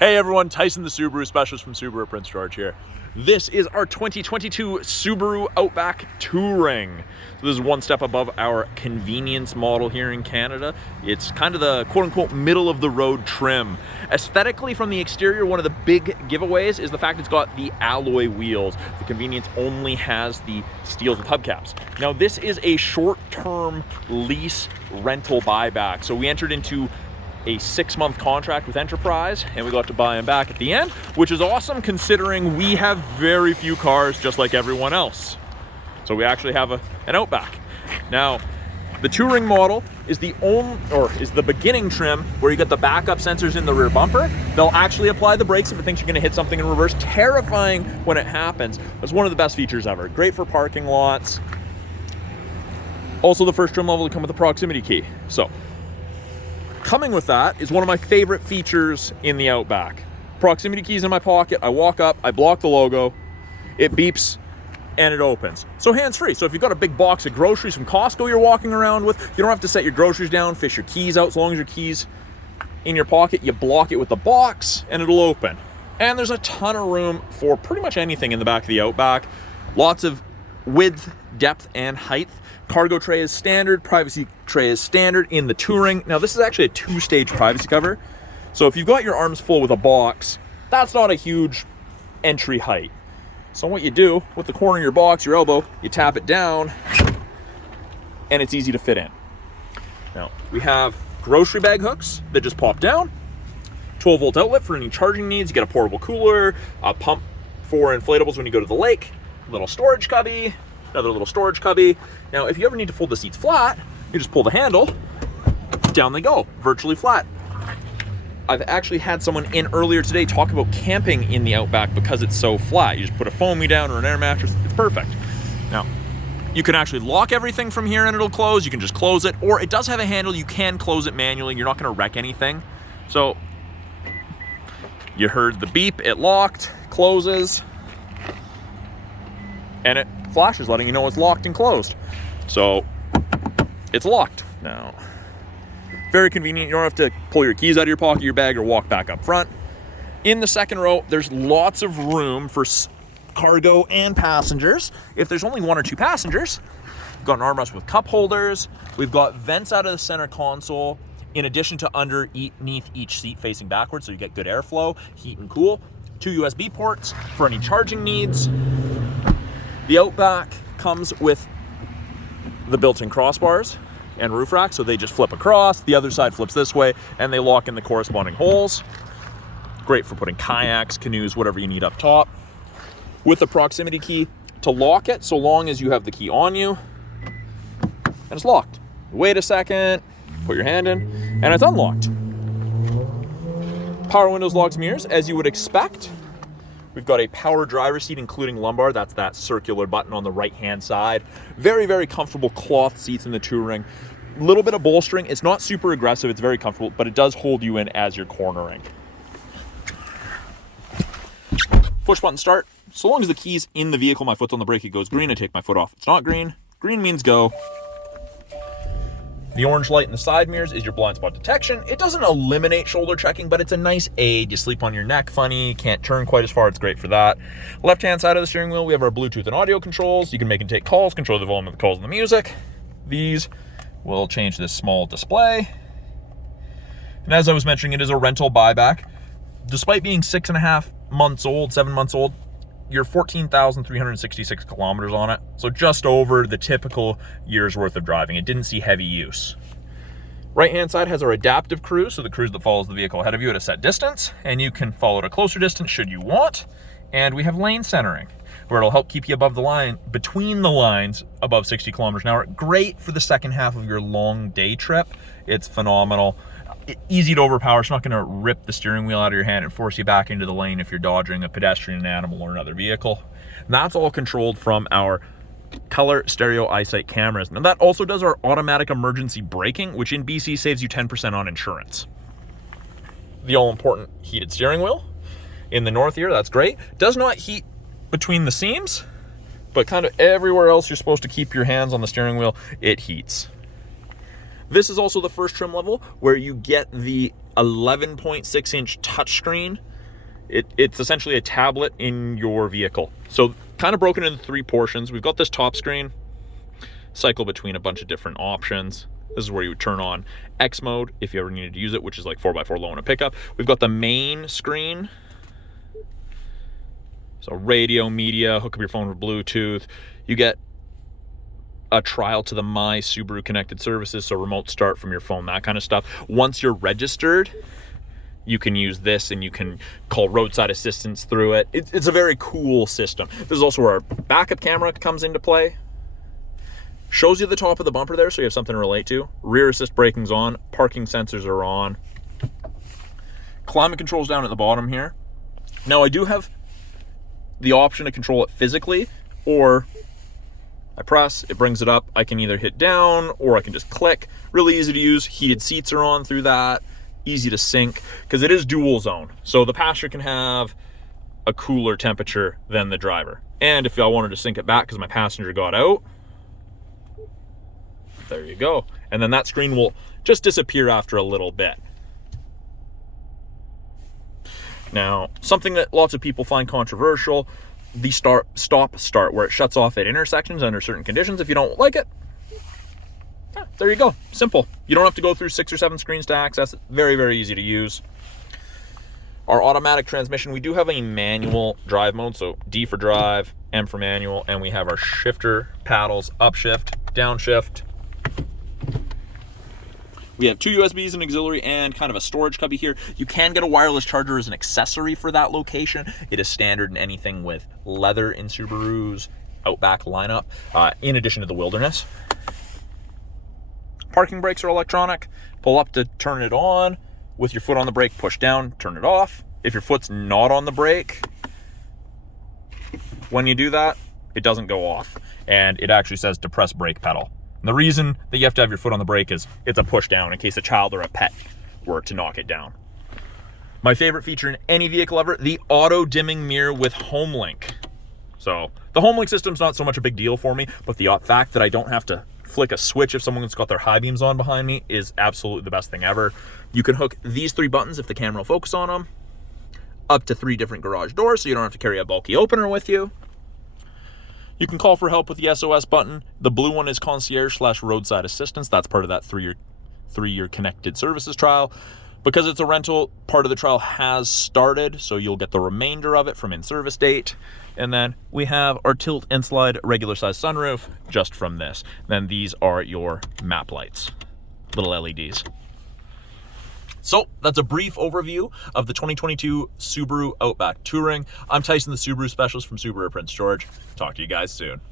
Hey everyone, Tyson the Subaru specialist from Subaru Prince George here. This is our 2022 Subaru Outback Touring. So this is one step above our convenience model here in Canada. It's kind of the quote-unquote middle of the road trim. Aesthetically from the exterior, one of the big giveaways is the fact it's got the alloy wheels. The convenience only has the steels with hubcaps. Now this is a short-term lease rental buyback. So we entered into a 6-month contract with Enterprise and we got to buy them back at the end, which is awesome considering we have very few cars just like everyone else. So we actually have an Outback. Now, the Touring model is the beginning trim where you get the backup sensors in the rear bumper. They'll actually apply the brakes if it thinks you're gonna hit something in reverse. Terrifying when it happens. It's one of the best features ever. Great for parking lots. Also the first trim level to come with a proximity key. So, coming with that is one of my favorite features in the Outback. Proximity keys in my pocket, I walk up, I block the logo, it beeps, and it opens. So hands-free. So if you've got a big box of groceries from Costco you're walking around with, you don't have to set your groceries down, fish your keys out. As long as your keys in your pocket, you block it with the box and it'll open. And there's a ton of room for pretty much anything in the back of the Outback. Lots of width, depth, and height. Cargo tray is standard, privacy tray is standard in the Touring. Now this is actually a 2-stage privacy cover. So if you've got your arms full with a box, that's not a huge entry height. So what you do with the corner of your box, your elbow, you tap it down and it's easy to fit in. Now we have grocery bag hooks that just pop down, 12-volt outlet for any charging needs. You get a portable cooler, a pump for inflatables when you go to the lake, little storage cubby, another little storage cubby. Now, if you ever need to fold the seats flat, you just pull the handle, down they go, virtually flat. I've actually had someone in earlier today talk about camping in the Outback because it's so flat. You just put a foamy down or an air mattress, it's perfect. Now, you can actually lock everything from here and it'll close. You can just close it, or it does have a handle. You can close it manually. You're not gonna wreck anything. So, you heard the beep, it locked, closes, and it flashes letting you know it's locked and closed. So it's locked now. Very convenient. You don't have to pull your keys out of your pocket, your bag, or walk back up front. In the second row, there's lots of room for cargo and passengers. If there's only 1 or 2 passengers, we've got an armrest with cup holders. We've got vents out of the center console, in addition to underneath each seat facing backwards, so you get good airflow, heat and cool. 2 USB ports for any charging needs. The Outback comes with the built-in crossbars and roof rack, so they just flip across. The other side flips this way, and they lock in the corresponding holes. Great for putting kayaks, canoes, whatever you need up top. With a proximity key to lock it, so long as you have the key on you, and it's locked. Wait a second, put your hand in, and it's unlocked. Power windows, locks, mirrors, as you would expect. We've got a power driver's seat, including lumbar. That's that circular button on the right-hand side. Very, very comfortable cloth seats in the Touring. A little bit of bolstering. It's not super aggressive. It's very comfortable, but it does hold you in as you're cornering. Push button start. So long as the key's in the vehicle, my foot's on the brake, it goes green. I take my foot off. It's not green. Green means go. The orange light in the side mirrors is your blind spot detection. It doesn't eliminate shoulder checking, but it's a nice aid. You sleep on your neck funny, can't turn quite as far, it's great for that. Left-hand side of the steering wheel, we have our Bluetooth and audio controls. You can make and take calls, control the volume of the calls and the music. These will change this small display. And as I was mentioning, it is a rental buyback. Despite being 6.5 months old, 7 months old, you're 14,366 kilometers on it. So just over the typical year's worth of driving. It didn't see heavy use. Right-hand side has our adaptive cruise, so the cruise that follows the vehicle ahead of you at a set distance, and you can follow at a closer distance should you want. And we have lane centering, where it'll help keep you above the line, between the lines, above 60 kilometers an hour. Great for the second half of your long day trip. It's phenomenal. Easy to overpower. It's not going to rip the steering wheel out of your hand and force you back into the lane if you're dodging a pedestrian, an animal, or another vehicle. And that's all controlled from our color stereo eyesight cameras. Now that also does our automatic emergency braking, which in BC saves you 10% on insurance. The all-important heated steering wheel in the north here, that's great. Does not heat between the seams, but kind of everywhere else you're supposed to keep your hands on the steering wheel, it heats. This is also the first trim level where you get the 11.6-inch touchscreen It's essentially a tablet in your vehicle. So kind of broken into 3 portions. We've got this top screen, cycle between a bunch of different options. This is where you would turn on X mode if you ever needed to use it, which is like 4x4 low in a pickup. We've got the main screen. So radio, media, hook up your phone with Bluetooth. You get a trial to the My Subaru connected services, so remote start from your phone, that kind of stuff. Once you're registered, you can use this and you can call roadside assistance through it. It's a very cool system. This is also where our backup camera comes into play. Shows you the top of the bumper there, so you have something to relate to. Rear assist braking's on, parking sensors are on. Climate control's down at the bottom here. Now I do have the option to control it physically, or I press, it brings it up. I can either hit down or I can just click. Really easy to use. Heated seats are on through that. Easy to sync, because it is dual zone. So the passenger can have a cooler temperature than the driver. And if I wanted to sync it back because my passenger got out, there you go. And then that screen will just disappear after a little bit. Now, something that lots of people find controversial, the stop-start, where it shuts off at intersections under certain conditions. If you don't like it, yeah, there you go. Simple. You don't have to go through 6 or 7 screens to access it. Very, very easy to use. Our automatic transmission, we do have a manual drive mode, so D for drive, M for manual, and we have our shifter paddles, upshift, downshift. We have 2 USBs, an auxiliary, and kind of a storage cubby here. You can get a wireless charger as an accessory for that location. It is standard in anything with leather in Subaru's Outback lineup, in addition to the Wilderness. Parking brakes are electronic. Pull up to turn it on. With your foot on the brake, push down, turn it off. If your foot's not on the brake, when you do that, it doesn't go off. And it actually says to press brake pedal. And the reason that you have to have your foot on the brake is it's a push down in case a child or a pet were to knock it down. My favorite feature in any vehicle ever, the auto dimming mirror with Homelink. So the Homelink system's not so much a big deal for me, but the fact that I don't have to flick a switch if someone's got their high beams on behind me is absolutely the best thing ever. You can hook these 3 buttons if the camera will focus on them, up to 3 different garage doors, so you don't have to carry a bulky opener with you. You can call for help with the SOS button. The blue one is concierge/roadside assistance. That's part of that 3-year connected services trial. Because it's a rental, part of the trial has started, so you'll get the remainder of it from in-service date. And then we have our tilt and slide regular size sunroof just from this. Then these are your map lights, little LEDs. So that's a brief overview of the 2022 Subaru Outback Touring. I'm Tyson, the Subaru specialist from Subaru Prince George. Talk to you guys soon.